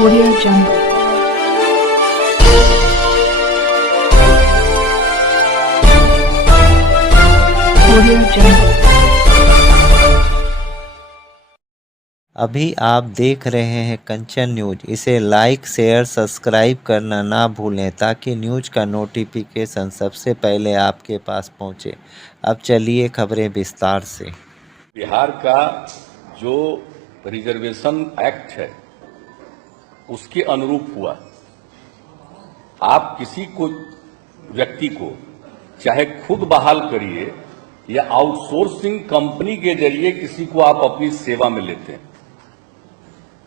Audio Jungle. Audio Jungle. अभी आप देख रहे हैं कंचन न्यूज। इसे लाइक शेयर सब्सक्राइब करना ना भूलें ताकि न्यूज का नोटिफिकेशन सबसे पहले आपके पास पहुंचे। अब चलिए खबरें विस्तार से। बिहार का जो रिजर्वेशन एक्ट है उसके अनुरूप हुआ। आप किसी को व्यक्ति को चाहे खुद बहाल करिए या आउटसोर्सिंग कंपनी के जरिए किसी को आप अपनी सेवा में लेते हैं,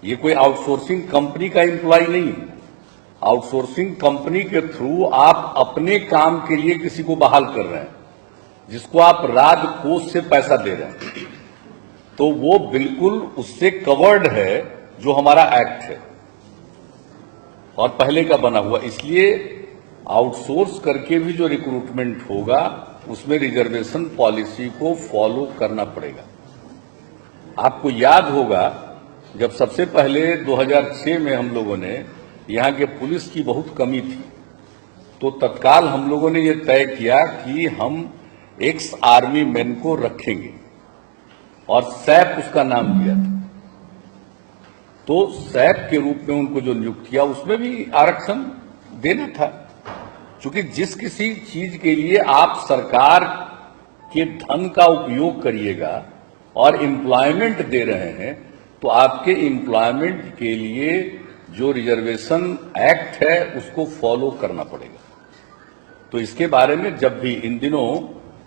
ये कोई आउटसोर्सिंग कंपनी का एम्प्लॉय नहीं है। आउटसोर्सिंग कंपनी के थ्रू आप अपने काम के लिए किसी को बहाल कर रहे हैं, जिसको आप राजकोष से पैसा दे रहे हैं, तो वो बिल्कुल उससे कवर्ड है जो हमारा एक्ट है और पहले का बना हुआ। इसलिए आउटसोर्स करके भी जो रिक्रूटमेंट होगा उसमें रिजर्वेशन पॉलिसी को फॉलो करना पड़ेगा। आपको याद होगा जब सबसे पहले 2006 में हम लोगों ने यहाँ के पुलिस की बहुत कमी थी, तो तत्काल हम लोगों ने ये तय किया कि हम एक्स आर्मी मैन को रखेंगे और सैप उसका नाम दिया था। तो सैप के रूप में उनको जो नियुक्त किया उसमें भी आरक्षण देना था, क्योंकि जिस किसी चीज के लिए आप सरकार के धन का उपयोग करिएगा और एम्प्लॉयमेंट दे रहे हैं, तो आपके एम्प्लॉयमेंट के लिए जो रिजर्वेशन एक्ट है उसको फॉलो करना पड़ेगा। तो इसके बारे में जब भी इन दिनों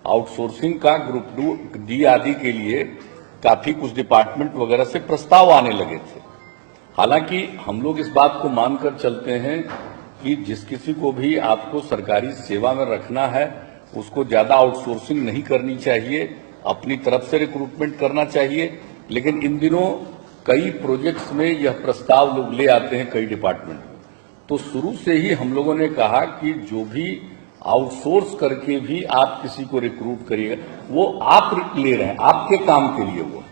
आउटसोर्सिंग का ग्रुप डी आदि के लिए काफी कुछ डिपार्टमेंट वगैरह से प्रस्ताव आने लगे थे। हालांकि हम लोग इस बात को मानकर चलते हैं कि जिस किसी को भी आपको सरकारी सेवा में रखना है उसको ज्यादा आउटसोर्सिंग नहीं करनी चाहिए, अपनी तरफ से रिक्रूटमेंट करना चाहिए। लेकिन इन दिनों कई प्रोजेक्ट्स में यह प्रस्ताव लोग ले आते हैं कई डिपार्टमेंट में, तो शुरू से ही हम लोगों ने कहा कि जो भी आउटसोर्स करके भी आप किसी को रिक्रूट करिएगा वो आप ले रहे हैं, आपके काम के लिए। वो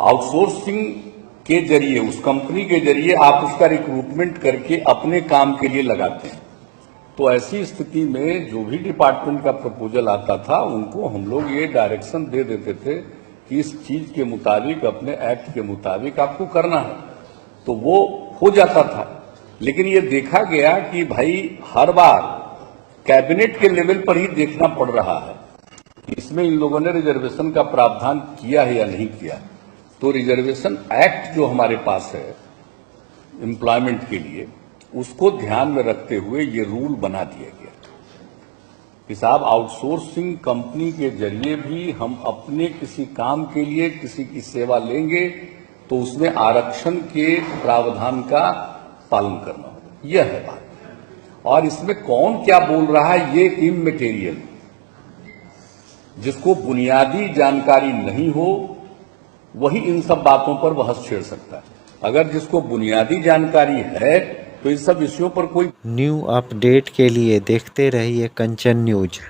आउटसोर्सिंग के जरिए उस कंपनी के जरिए आप उसका रिक्रूटमेंट करके अपने काम के लिए लगाते हैं। तो ऐसी स्थिति में जो भी डिपार्टमेंट का प्रपोजल आता था उनको हम लोग ये डायरेक्शन दे देते थे कि इस चीज के मुताबिक, अपने एक्ट के मुताबिक आपको करना है, तो वो हो जाता था। लेकिन ये देखा गया कि भाई हर बार कैबिनेट के लेवल पर ही देखना पड़ रहा है कि इसमें इन लोगों ने रिजर्वेशन का प्रावधान किया है या नहीं किया। तो रिजर्वेशन एक्ट जो हमारे पास है एम्प्लॉयमेंट के लिए, उसको ध्यान में रखते हुए ये रूल बना दिया गया कि साहब आउटसोर्सिंग कंपनी के जरिए भी हम अपने किसी काम के लिए किसी की सेवा लेंगे तो उसमें आरक्षण के प्रावधान का पालन करना होगा। यह है बात। और इसमें कौन क्या बोल रहा है ये इममटेरियल, जिसको बुनियादी जानकारी नहीं हो वही इन सब बातों पर बहस छेड़ सकता है। अगर जिसको बुनियादी जानकारी है तो इन सब विषयों पर कोई न्यू अपडेट के लिए देखते रहिए कंचन न्यूज।